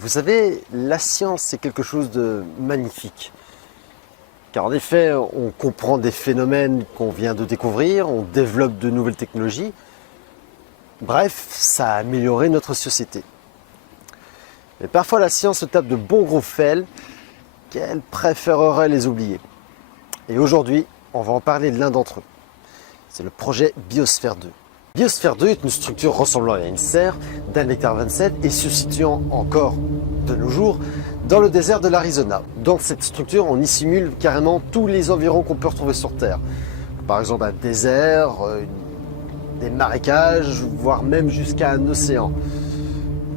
Vous savez, la science, c'est quelque chose de magnifique. Car en effet, on comprend des phénomènes qu'on vient de découvrir, on développe de nouvelles technologies. Bref, ça a amélioré notre société. Mais parfois, la science se tape de bons gros fails qu'elle préférerait les oublier. Et aujourd'hui, on va en parler de l'un d'entre eux. C'est le projet Biosphère 2. Biosphère 2 est une structure ressemblant à une serre d'1,27 m et se situant encore de nos jours dans le désert de l'Arizona. Dans cette structure, on y simule carrément tous les environs qu'on peut retrouver sur Terre. Par exemple un désert, des marécages, voire même jusqu'à un océan.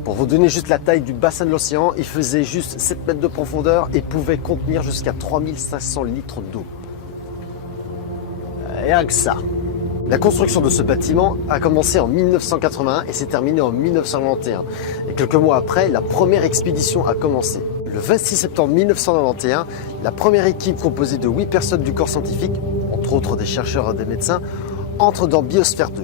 Pour vous donner juste la taille du bassin de l'océan, il faisait juste 7 mètres de profondeur et pouvait contenir jusqu'à 3500 litres d'eau. Rien que ça. La construction de ce bâtiment a commencé en 1981 et s'est terminée en 1991. Et quelques mois après, la première expédition a commencé. Le 26 septembre 1991, la première équipe composée de 8 personnes du corps scientifique, entre autres des chercheurs et des médecins, entre dans Biosphère 2.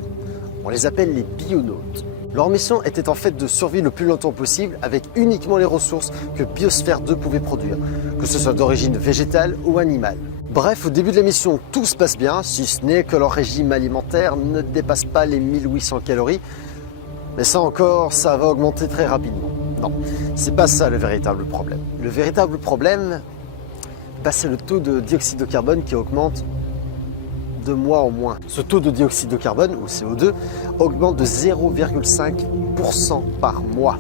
On les appelle les bionautes. Leur mission était en fait de survivre le plus longtemps possible avec uniquement les ressources que Biosphère 2 pouvait produire, que ce soit d'origine végétale ou animale. Bref, au début de la mission, tout se passe bien, si ce n'est que leur régime alimentaire ne dépasse pas les 1800 calories. Mais ça encore, ça va augmenter très rapidement. Non, c'est pas ça le véritable problème. Le véritable problème, c'est le taux de dioxyde de carbone qui augmente de mois en mois. Ce taux de dioxyde de carbone, ou CO2, augmente de 0,5% par mois.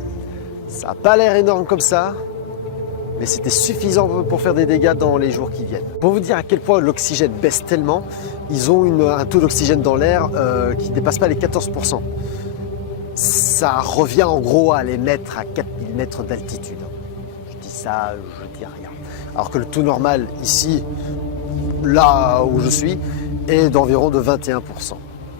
Ça n'a pas l'air énorme comme ça, mais c'était suffisant pour faire des dégâts dans les jours qui viennent. Pour vous dire à quel point l'oxygène baisse tellement, ils ont un taux d'oxygène dans l'air qui ne dépasse pas les 14%. Ça revient en gros à les mettre à 4000 mètres d'altitude. Je dis ça, je dis rien. Alors que le taux normal ici, là où je suis, est d'environ de 21%.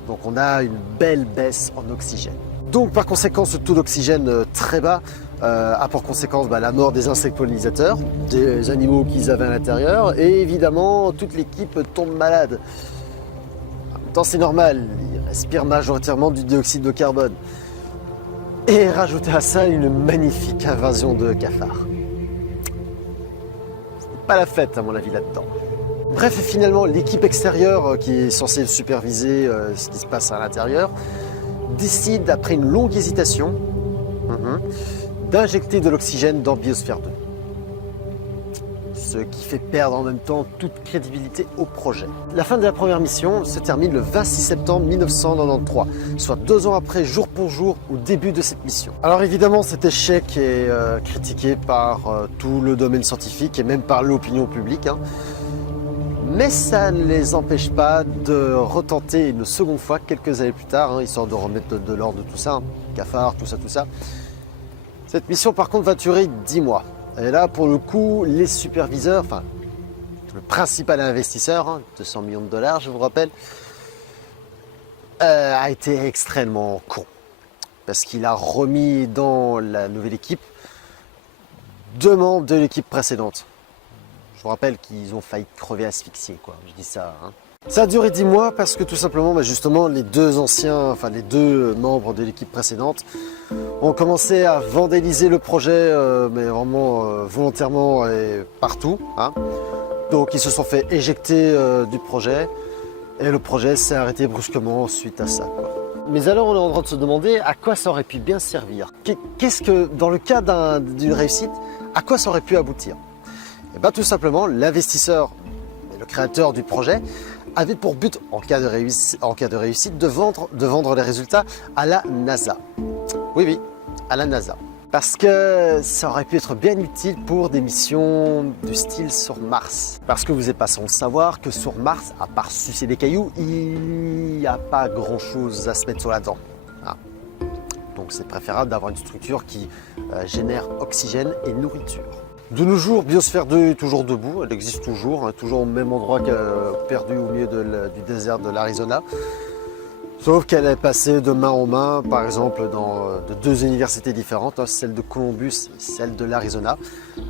Donc on a une belle baisse en oxygène. Donc par conséquent, ce taux d'oxygène très bas a pour conséquence la mort des insectes pollinisateurs, des animaux qu'ils avaient à l'intérieur, et évidemment toute l'équipe tombe malade. En même temps c'est normal, ils respirent majoritairement du dioxyde de carbone. Et rajouter à ça une magnifique invasion de cafards. C'est pas la fête à mon avis là-dedans. Bref, et finalement l'équipe extérieure qui est censée superviser ce qui se passe à l'intérieur décide, après une longue hésitation, d'injecter de l'oxygène dans Biosphère 2. Ce qui fait perdre en même temps toute crédibilité au projet. La fin de la première mission se termine le 26 septembre 1993, soit 2 ans après, jour pour jour, au début de cette mission. Alors évidemment, cet échec est critiqué par tout le domaine scientifique et même par l'opinion publique. Mais ça ne les empêche pas de retenter une seconde fois quelques années plus tard, histoire de remettre de l'ordre de tout ça, cafards, tout ça. Cette mission par contre va durer 10 mois. Et là pour le coup, les superviseurs, enfin le principal investisseur, 200 millions de dollars je vous rappelle, a été extrêmement con. Parce qu'il a remis dans la nouvelle équipe 2 membres de l'équipe précédente. Je vous rappelle qu'ils ont failli crever asphyxiés, quoi. Je dis ça. Ça a duré 10 mois parce que tout simplement, justement, les 2 membres de l'équipe précédente ont commencé à vandaliser le projet, mais vraiment volontairement et partout. Donc ils se sont fait éjecter du projet et le projet s'est arrêté brusquement suite à ça, quoi. Mais alors on est en train de se demander à quoi ça aurait pu bien servir. Qu'est-ce que, dans le cas d'une réussite, à quoi ça aurait pu aboutir? Et tout simplement, l'investisseur, le créateur du projet, avait pour but, en cas de réussite, de vendre les résultats à la NASA. Oui, à la NASA. Parce que ça aurait pu être bien utile pour des missions du style sur Mars. Parce que vous n'êtes pas sans savoir que sur Mars, à part sucer des cailloux, il n'y a pas grand-chose à se mettre sur la dent. Donc c'est préférable d'avoir une structure qui génère oxygène et nourriture. De nos jours, Biosphère 2 est toujours debout, elle existe toujours, toujours au même endroit perdu au milieu du désert de l'Arizona. Sauf qu'elle est passée de main en main, par exemple, de 2 universités différentes, celle de Columbus et celle de l'Arizona,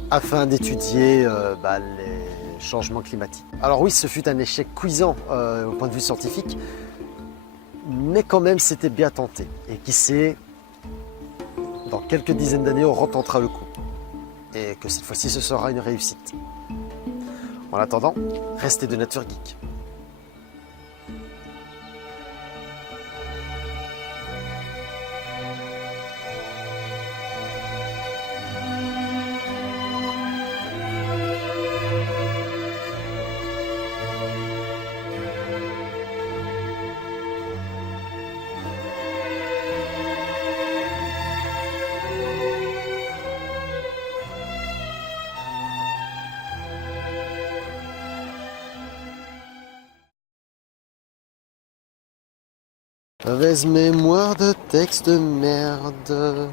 afin d'étudier les changements climatiques. Alors oui, ce fut un échec cuisant au point de vue scientifique, mais quand même c'était bien tenté. Et qui sait, dans quelques dizaines d'années, on retentera le coup. et que cette fois-ci ce sera une réussite. En attendant, restez de Nature Geek. Mauvaise mémoire de texte, merde.